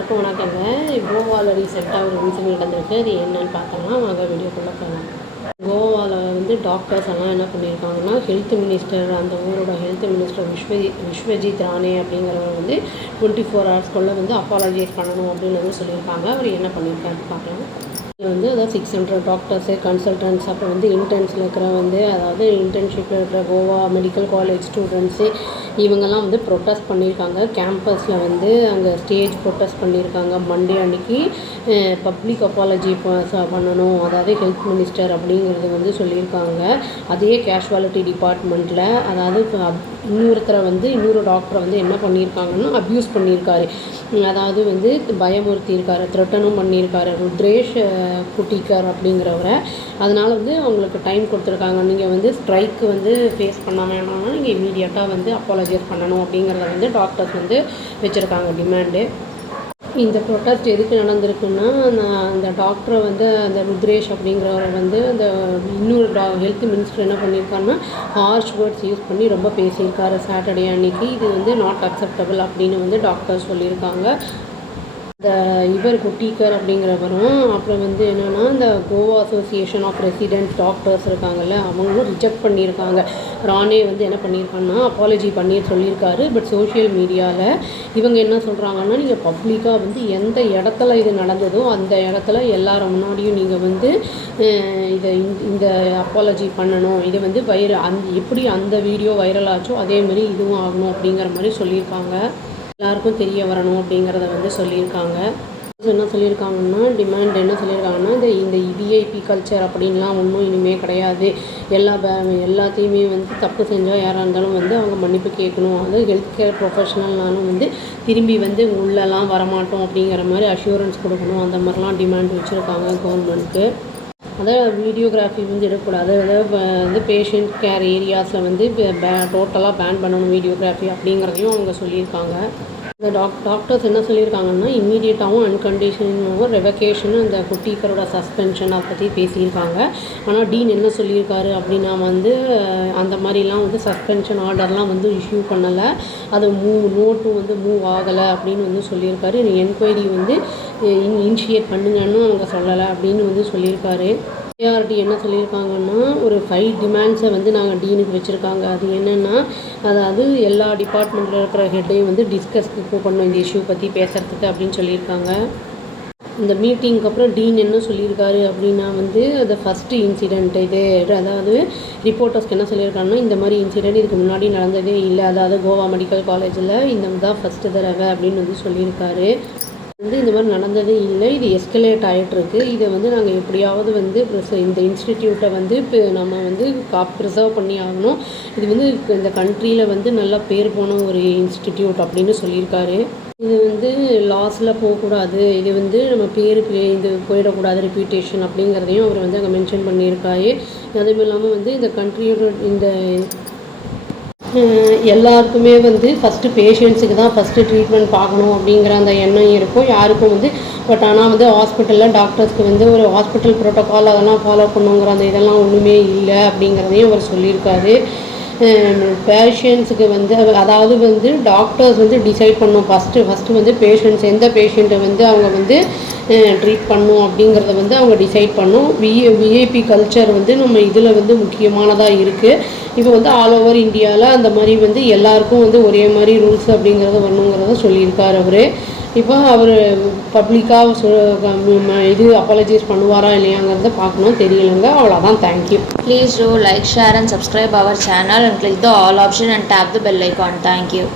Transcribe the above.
எல்லாருக்கும் வணக்கங்க. கோவாவில் ரீசெண்டாக ஒரு இன்சிடென்ட் நடந்திருக்கு. அது என்னன்னு பார்த்தோம்னா வாங்க வீடியோக்குள்ளே போகலாம். கோவாவில் வந்து டாக்டர்ஸ் எல்லாம் என்ன பண்ணியிருக்காங்கன்னா, ஹெல்த் மினிஸ்டர், அந்த ஊரோட ஹெல்த் மினிஸ்டர் விஸ்வஜித் ரானே அப்படிங்கிறவர் வந்து 24 ஹவர்ஸ்க்குள்ளே வந்து அப்பாலஜைஸ் பண்ணணும் அப்படின்னு வந்து சொல்லியிருக்காங்க. அவர் என்ன பண்ணியிருக்காரு பார்க்கலாம். வந்து அதாவது 600 டாக்டர்ஸு, கன்சல்டன்ட்ஸ், அப்புறம் வந்து இன்டர்ன்ஸில் இருக்கிற வந்து அதாவது இன்டர்ன்ஷிப்பில் இருக்கிற கோவா மெடிக்கல் காலேஜ் ஸ்டூடெண்ட்ஸு இவங்கெல்லாம் வந்து ப்ரொட்டஸ்ட் பண்ணியிருக்காங்க. கேம்பஸில் வந்து அங்கே ஸ்டேஜ் ப்ரொட்டஸ்ட் பண்ணியிருக்காங்க. மண்டே அன்றைக்கி பப்ளிக் அப்பாலஜி பண்ணணும், அதாவது ஹெல்த் மினிஸ்டர் அப்படிங்கிறது வந்து சொல்லியிருக்காங்க. அதே கேஷுவாலிட்டி டிபார்ட்மெண்ட்டில் அதாவது இன்னொருத்தரை வந்து இன்னொரு டாக்டரை வந்து என்ன பண்ணியிருக்காங்கன்னா அப்யூஸ் பண்ணியிருக்காரு. அதாவது வந்து பயமுறுத்தியிருக்காரு, த்ரெட்டனும் பண்ணியிருக்காரு ருத்ரேஷ் குட்டிக்கர் அப்படிங்கிறவரை. அதனால் வந்து அவங்களுக்கு டைம் கொடுத்துருக்காங்க. நீங்கள் வந்து ஸ்ட்ரைக்கு வந்து ஃபேஸ் பண்ண வேணாம்னா நீங்கள் இமீடியட்டாக வந்து அப்பாலஜைஸ் பண்ணணும் அப்படிங்கிறத வந்து டாக்டர்ஸ் வந்து வச்சுருக்காங்க டிமாண்டு. இந்த ப்ரொட்டஸ்ட் எதுக்கு நடந்திருக்குன்னா, அந்த டாக்டரை வந்து அந்த ருத்ரேஷ் அப்படிங்கிறவரை வந்து அந்த இன்னொரு ஹெல்த் மினிஸ்டர் என்ன பண்ணியிருக்காருன்னா ஹார்ஷ் வேர்ட்ஸ் யூஸ் பண்ணி ரொம்ப பேசியிருக்காரு சாட்டர்டே அன்னைக்கு. இது வந்து நாட் அக்செப்டபிள் அப்படின்னு வந்து டாக்டர் சொல்லியிருக்காங்க. இவர் குட்டிக்கர் அப்படிங்கிறவரும் அப்புறம் வந்து என்னென்னா இந்த Goa association of resident doctors இருக்காங்கல்ல, அவங்களும் ரிஜெக்ட் பண்ணியிருக்காங்க. ரானே வந்து என்ன பண்ணியிருக்காங்கன்னா அப்பாலஜி பண்ணி சொல்லியிருக்காரு. பட் சோஷியல் மீடியாவில் இவங்க என்ன சொல்கிறாங்கன்னா, நீங்கள் பப்ளிக்காக வந்து எந்த இடத்துல இது நடந்ததோ அந்த இடத்துல எல்லாரும் முன்னாடியும் நீங்கள் வந்து இந்த அப்பாலஜி பண்ணணும். இது வந்து எப்படி அந்த வீடியோ வைரல் ஆச்சோ அதேமாரி இதுவும் ஆகணும் அப்படிங்கிற மாதிரி சொல்லியிருக்காங்க. எல்லாருக்கும் தெரிய வரணும் அப்படிங்கிறத வந்து சொல்லியிருக்காங்க. என்ன சொல்லியிருக்காங்கன்னா, டிமாண்ட் என்ன சொல்லியிருக்காங்கன்னா, இந்த விஐபி கல்ச்சர் அப்படின்லாம் ஒன்றும் இனிமேல் கிடையாது. எல்லாத்தையுமே வந்து தப்பு செஞ்சால் யாராக இருந்தாலும் வந்து அவங்க மன்னிப்பு கேட்கணும். அது ஹெல்த் கேர் ப்ரொஃபஷனல்னாலும் வந்து திரும்பி வந்து உள்ளெல்லாம் வரமாட்டோம் அப்படிங்கிற மாதிரி அஷூரன்ஸ் கொடுக்கணும். அந்த மாதிரிலாம் டிமாண்ட் வச்சுருக்காங்க கவர்மெண்ட்டுக்கு. அதாவது வீடியோகிராஃபி வந்து எடுக்கக்கூடாது. அதாவது வந்து பேஷண்ட் கேர் ஏரியாஸில் வந்து டோட்டலாக பேன் பண்ணணும் வீடியோகிராஃபி அப்படிங்கிறதையும் அவங்க சொல்லியிருக்காங்க. இந்த டாக்டர்ஸ் என்ன சொல்லியிருக்காங்கன்னா, இம்மீடியட்டாகவும் அன்கண்டிஷனாகவும் ரெவகேஷன் அந்த குட்டிக்கரோட சஸ்பென்ஷன் அதை பற்றி பேசியிருக்காங்க. ஆனால் டீன் என்ன சொல்லியிருக்காரு அப்படின்னா வந்து அந்த மாதிரிலாம் வந்து சஸ்பென்ஷன் ஆர்டர்லாம் வந்து இஷ்யூ பண்ணலை, அது நோட்டும் வந்து மூவ் ஆகலை அப்படின்னு வந்து சொல்லியிருக்காரு. என்கொயரி வந்து இனிஷியேட் பண்ணுங்கன்னு அவங்க சொல்லலை அப்படின்னு வந்து சொல்லியிருக்காரு. ஏஆர்டி என்ன சொல்லியிருக்காங்கன்னா, ஒரு 5 டிமாண்ட்ஸை வந்து நாங்கள் டீனுக்கு வச்சுருக்காங்க. அது என்னென்னா, அதாவது எல்லா டிபார்ட்மெண்ட்டில் இருக்கிற ஹெட்டையும் வந்து டிஸ்கஸ்க்கு கூப்பிடணும் இந்த இஷ்யூ பற்றி பேசுகிறதுக்கு அப்படின்னு சொல்லியிருக்காங்க. இந்த மீட்டிங்க்கு அப்புறம் டீன் என்ன சொல்லியிருக்காரு அப்படின்னா வந்து அது ஃபஸ்ட்டு இன்சிடெண்ட் இது. அதாவது ரிப்போர்ட்டர்ஸ்க்கு என்ன சொல்லியிருக்காங்கன்னா, இந்த மாதிரி இன்சிடெண்ட் இதுக்கு முன்னாடி நடந்ததே இல்லை, அதாவது கோவா மெடிக்கல் காலேஜில் இந்த தான் ஃபஸ்ட்டு தடவை அப்படின்னு வந்து சொல்லியிருக்காரு. இந்த மாதிரி நடந்ததே இல்லை, இது எஸ்கலேட் ஆகிட்டுருக்கு. இதை வந்து நாங்கள் எப்படியாவது வந்து இந்த இன்ஸ்டிடியூட்டை வந்து இப்போ நம்ம வந்து ப்ரிசர்வ் பண்ணி ஆகணும். இது வந்து இந்த கண்ட்ரியில் வந்து நல்லா பேர் போன ஒரு இன்ஸ்டிடியூட் அப்படின்னு சொல்லியிருக்காரு. இது வந்து லாஸில் போகக்கூடாது, இது வந்து நம்ம பேருக்கு இது போயிடக்கூடாது ரெப்யூட்டேஷன் அப்படிங்கிறதையும் அவர் வந்து அங்கே மென்ஷன் பண்ணியிருக்காரு. அதுவும் இல்லாமல் வந்து இந்த கண்ட்ரியோட இந்த எல்லாருக்குமே வந்து ஃபஸ்ட்டு பேஷண்ட்ஸுக்கு தான் ஃபஸ்ட்டு ட்ரீட்மெண்ட் பார்க்கணும் அப்படிங்கிற அந்த எண்ணம் இருக்கும் யாருக்கும் வந்து. பட் ஆனால் வந்து ஹாஸ்பிட்டலில் டாக்டர்ஸ்க்கு வந்து ஒரு ஹாஸ்பிட்டல் ப்ரோட்டோக்கால் அதெல்லாம் ஃபாலோ பண்ணுங்கிற அந்த இதெல்லாம் ஒன்றுமே இல்லை அப்படிங்கிறதையும் அவர் சொல்லியிருக்காரு. பேஷண்ட்ஸுக்கு வந்து அதாவது வந்து டாக்டர்ஸ் வந்து டிசைட் பண்ணணும் ஃபஸ்ட்டு வந்து பேஷண்ட்ஸ் எந்த பேஷண்ட்டை வந்து அவங்க வந்து ட்ரீட் பண்ணணும் அப்படிங்கிறத வந்து அவங்க டிசைட் பண்ணணும். விஐபி கல்ச்சர் வந்து நம்ம இதில் வந்து முக்கியமானதாக இருக்குது. இப்போ வந்து ஆல் ஓவர் இந்தியாவில் அந்த மாதிரி வந்து எல்லாருக்கும் வந்து ஒரே மாதிரி ரூல்ஸ் அப்படிங்கிறத வரணுங்கிறத சொல்லியிருக்கார் அவர். இப்போ அவர் பப்ளிக்காக இது அப்பாலஜைஸ் பண்ணுவாரா இல்லையாங்கிறத பார்க்கணும், தெரியலங்க. அவ்வளோதான். Thank you. Please do like, share and subscribe our channel and click the all option and tap the bell icon. Thank you.